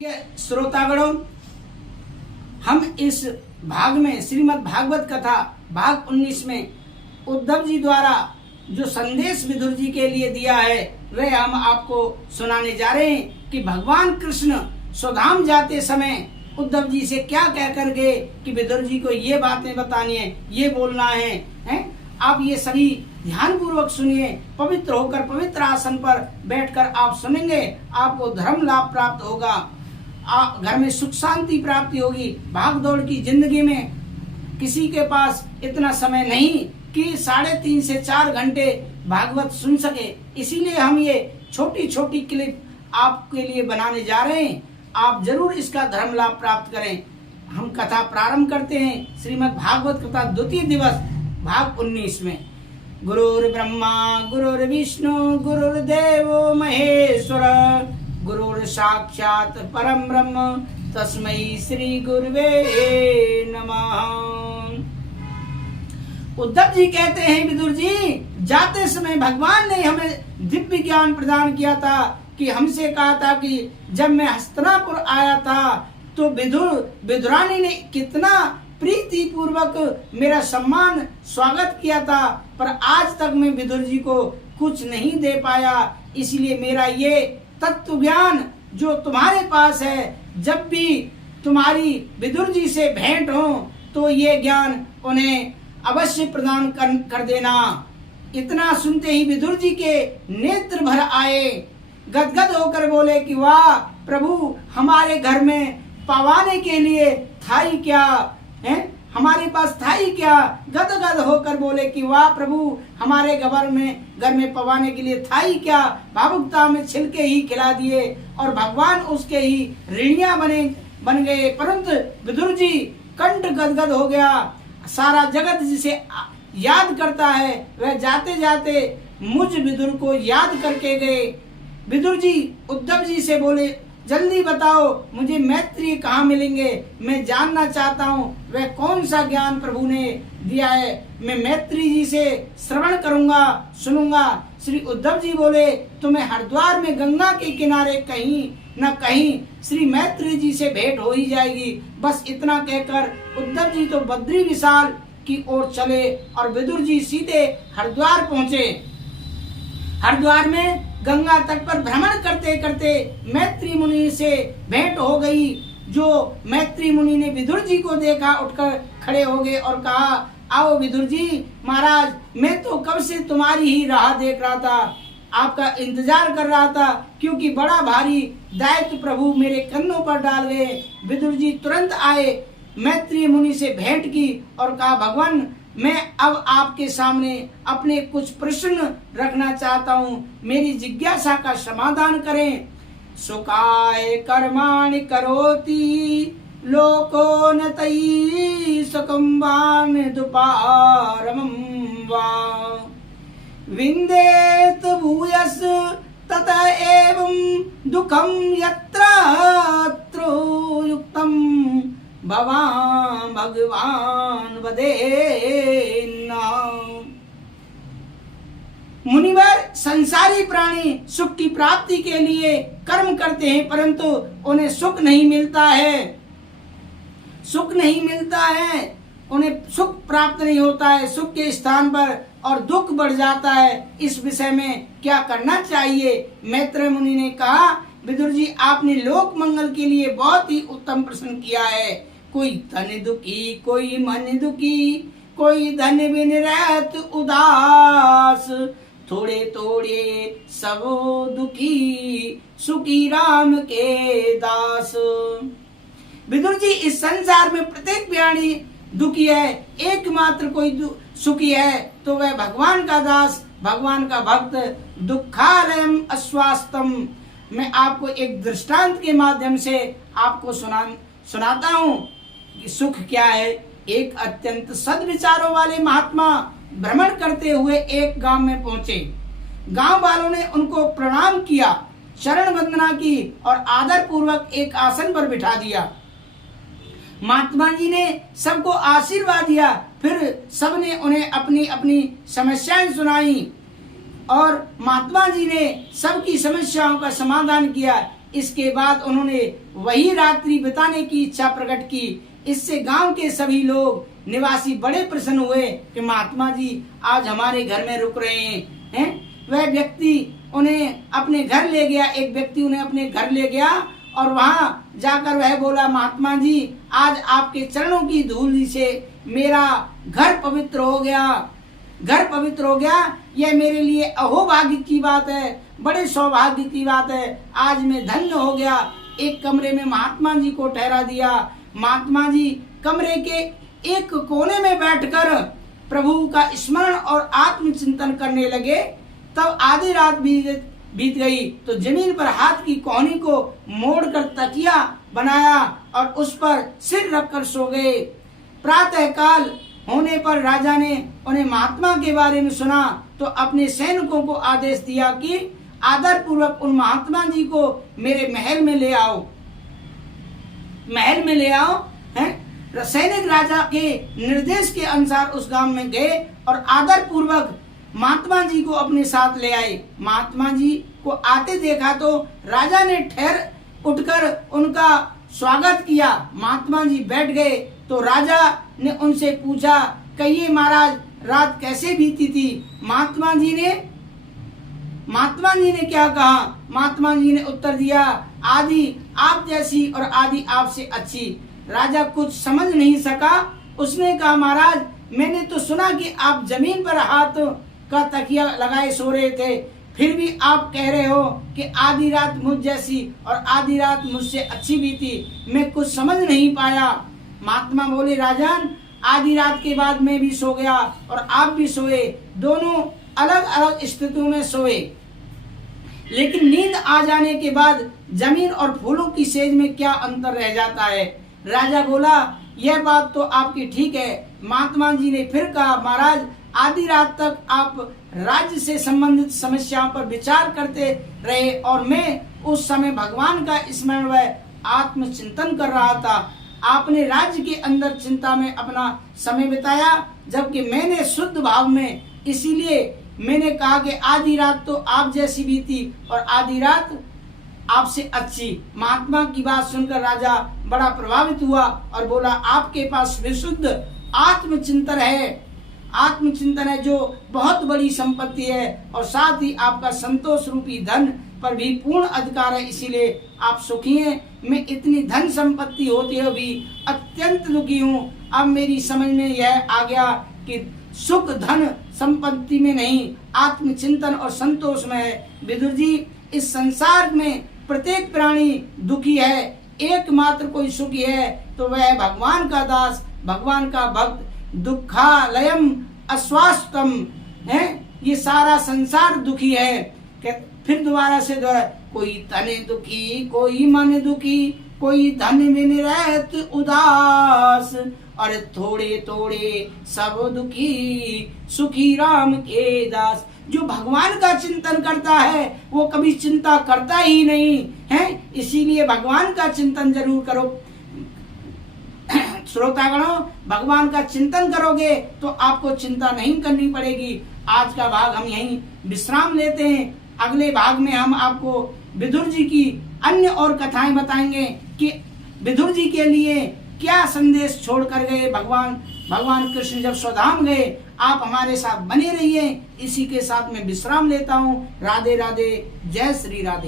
श्रोतागणों, हम इस भाग में श्रीमद् भागवत कथा भाग 19 में उद्धव जी द्वारा जो संदेश विदुर जी के लिए दिया है वह हम आपको सुनाने जा रहे हैं कि भगवान कृष्ण स्वधाम जाते समय उद्धव जी से क्या कह कर गए कि विदुर जी को ये बातें बतानी है, ये बोलना है, हैं? आप ये सभी ध्यान पूर्वक सुनिए। पवित्र होकर पवित्र आसन पर बैठकर आप सुनेंगे, आपको धर्म लाभ प्राप्त होगा, आप घर में सुख शांति प्राप्ति होगी। भाग दौड़ की जिंदगी में किसी के पास इतना समय नहीं कि 3.5 से 4 घंटे भागवत सुन सके, इसीलिए हम ये छोटी छोटी क्लिप आपके लिए बनाने जा रहे हैं। आप जरूर इसका धर्म लाभ प्राप्त करें। हम कथा प्रारंभ करते हैं श्रीमद् भागवत कथा द्वितीय दिवस भाग 19 में। गुरुर् ब्रह्मा गुरुर्विष्णु गुरुर्देवो महेश्वर गुरुर साक्षात परम ब्रह्म तस्मै श्री गुरुवे नमः। उद्धव जी कहते हैं विदुर जी, जाते समय भगवान ने हमें दिव्य ज्ञान प्रदान किया था कि हमसे कहा था कि जब मैं हस्तिनापुर आया था तो विदुरानी ने कितना प्रीति पूर्वक मेरा सम्मान स्वागत किया था, पर आज तक मैं विदुर जी को कुछ नहीं दे पाया। इसलिए मेरा ये तत्व ज्ञान जो तुम्हारे पास है, जब भी तुम्हारी विदुर जी से भेंट हो तो ये ज्ञान उन्हें अवश्य प्रदान कर देना। इतना सुनते ही विदुर जी के नेत्र भर आए, गदगद होकर बोले कि वाह प्रभु, हमारे घर में पवाने के लिए था ही क्या है, हमारे पास था ही क्या। गदगद होकर बोले कि वाह प्रभु, हमारे घर में पवाने के लिए था ही क्या। भावुकता में छिलके ही खिला दिए और भगवान उसके ही ऋणिया बन गए। परंतु विदुर जी कंठ गदगद हो गया। सारा जगत जिसे याद करता है वह जाते जाते मुझ विदुर को याद करके गए। विदुर जी उद्धव जी से बोले, जल्दी बताओ मुझे मैत्री कहाँ मिलेंगे, मैं जानना चाहता हूँ वह कौन सा ज्ञान प्रभु ने दिया है, मैं मैत्री जी से श्रवण करूंगा, सुनूंगा। श्री उद्धव जी बोले, तुम्हें हरिद्वार में गंगा के किनारे कहीं न कहीं श्री मैत्री जी से भेंट हो ही जाएगी। बस इतना कहकर उद्धव जी तो बद्री विशाल की ओर चले और विदुर जी सीधे हरिद्वार पहुंचे। हरिद्वार में गंगा तट पर भ्रमण करते करते मैत्री मुनि से भेंट हो गई। जो मैत्री मुनि ने विदुर जी को देखा, उठकर खड़े हो गए और कहा, आओ विदुर जी महाराज, मैं तो कब से तुम्हारी ही राह देख रहा था, आपका इंतजार कर रहा था, क्योंकि बड़ा भारी दायित्व प्रभु मेरे कंधों पर डाल गए। विदुर जी तुरंत आए, मैत्री मुनि से भेंट की और कहा, भगवान मैं अब आपके सामने अपने कुछ प्रश्न रखना चाहता हूँ, मेरी जिज्ञासा का समाधान करें। सुखाय कर्माणि करोति लोको न तयि सुखम्बान दुपारमं वा विन्देत भूयस तत एवं दुखम यत्र युक्तम भगवान वदेन्ना। मुनिवर, संसारी प्राणी सुख की प्राप्ति के लिए कर्म करते हैं, परंतु उन्हें सुख नहीं मिलता है, सुख नहीं मिलता है, उन्हें सुख प्राप्त नहीं होता है, सुख के स्थान पर और दुख बढ़ जाता है। इस विषय में क्या करना चाहिए? मैत्री मुनि ने कहा, विदुर जी आपने लोक मंगल के लिए बहुत ही उत्तम प्रश्न किया है। कोई धन दुखी, कोई मन दुखी, कोई धन बिन रहत उदास, थोड़े थोड़े सब दुखी, सुखी राम के दास। विदुर जी इस संसार में प्रत्येक प्राणी दुखी है, एकमात्र कोई सुखी है तो वह भगवान का दास, भगवान का भक्त। दुखालयम अस्वास्थम। मैं आपको एक दृष्टांत के माध्यम से आपको सुनाता हूँ कि सुख क्या है। एक अत्यंत सद्विचारों वाले महात्मा भ्रमण करते हुए एक गांव में पहुंचे। गांव वालों ने उनको प्रणाम किया, चरण वंदना की और आदर पूर्वक एक आसन पर बिठा दिया। महात्मा जी ने सबको आशीर्वाद दिया, फिर सबने उन्हें अपनी अपनी समस्याएं सुनाई और महात्मा जी ने सबकी समस्याओं का समाधान किया। इसके बाद उन्होंने वही रात्रि बिताने की इच्छा प्रकट की। इससे गांव के सभी लोग निवासी बड़े प्रसन्न हुए कि महात्मा जी आज हमारे घर में रुक रहे हैं। वह व्यक्ति उन्हें अपने घर ले गया, एक व्यक्ति उन्हें अपने घर ले गया और वहां जाकर वह बोला, महात्मा जी आज आपके चरणों की धूल से मेरा घर पवित्र हो गया, घर पवित्र हो गया। यह मेरे लिए अहोभाग्य की बात है, बड़े सौभाग्य की बात है। आज मैं धन्य हो गया। एक कमरे में महात्मा जी को ठहरा दिया। महात्मा जी कमरे के एक कोने में बैठकर प्रभु का स्मरण और आत्मचिंतन करने लगे। तब आधी रात बीत गई तो जमीन पर हाथ की कोहनी को मोड़कर तकिया बनाया और उस पर सिर रखकर सो गए। प्रातः काल होने पर राजा ने उन्हें महात्मा के बारे में सुना तो अपने सैनिकों को आदेश दिया कि आदर पूर्वक उन महात्मा जी को मेरे महल में ले आओ, महल में ले आओ। हैं सैनिक राजा के निर्देश के अनुसार उस गांव में गए और आदर पूर्वक महात्मा जी को अपने साथ ले आए। महात्मा जी को आते देखा तो राजा ने ठहर उठकर उनका स्वागत किया। महात्मा जी बैठ गए तो राजा ने उनसे पूछा, कहिए महाराज रात कैसे बीती थी। महात्मा जी ने क्या कहा। महात्मा जी ने उत्तर दिया, आदि आप जैसी और आदि आपसे अच्छी। राजा कुछ समझ नहीं सका। उसने कहा, महाराज मैंने तो सुना कि आप जमीन पर हाथ का तकिया लगाए सो रहे थे, फिर भी आप कह रहे हो कि आधी रात मुझ जैसी और आधी रात मुझसे अच्छी बीती। मैं कुछ समझ नहीं पाया। महात्मा बोले, राजन आधी रात के बाद मैं भी सो गया और आप भी सोए, दोनों अलग अलग स्थितियों में सोए, लेकिन नींद आ जाने के बाद जमीन और फूलों की सेज में क्या अंतर रह जाता है। राजा बोला, यह बात तो आपकी ठीक है। महात्मा जी ने फिर कहा, महाराज आधी रात तक आप राज्य से संबंधित समस्याओं पर विचार करते रहे और मैं उस समय भगवान का स्मरण व आत्मचिंतन कर रहा था। आपने राज्य के अंदर चिंता में अपना समय बिताया, जबकि मैंने शुद्ध भाव में, इसीलिए मैंने कहा कि आधी रात तो आप जैसी बीती और आधी रात आपसे अच्छी। महात्मा की बात सुनकर राजा बड़ा प्रभावित हुआ और बोला, आपके पास विशुद्ध आत्मचिंतन है, आत्मचिंतन है जो बहुत बड़ी संपत्ति है और साथ ही आपका संतोष रूपी धन पर भी पूर्ण अधिकार है, इसीलिए आप सुखी हैं। मैं इतनी धन संपत्ति होते हुए भी अत्यंत दुखी हूँ। अब मेरी समझ में यह आ गया कि सुख धन संपत्ति में नहीं, आत्मचिंतन और संतोष में है। विदुर जी, इस संसार में प्रत्येक प्राणी दुखी है, एकमात्र कोई सुखी है तो वह भगवान का दास, भगवान का भक्त। दुखालयम अस्वास्थम है, ये सारा संसार दुखी है। फिर दोबारा से कोई तने दुखी, कोई मन दुखी, कोई धन बिन रहत उदास, और थोड़े थोड़े सब दुखी, सुखी राम के दास। जो भगवान का चिंतन करता है वो कभी चिंता करता ही नहीं है, इसीलिए भगवान का चिंतन जरूर करो। श्रोतागणों, भगवान का चिंतन करोगे तो आपको चिंता नहीं करनी पड़ेगी। आज का भाग हम यहीं विश्राम लेते हैं। अगले भाग में हम आपको विदुर जी की अन्य और कथाएं बताएंगे कि विदुर जी के लिए क्या संदेश छोड़ कर गए भगवान कृष्ण जब स्वधाम गए। आप हमारे साथ बने रहिए। इसी के साथ मैं विश्राम लेता हूँ। राधे राधे, जय श्री राधे।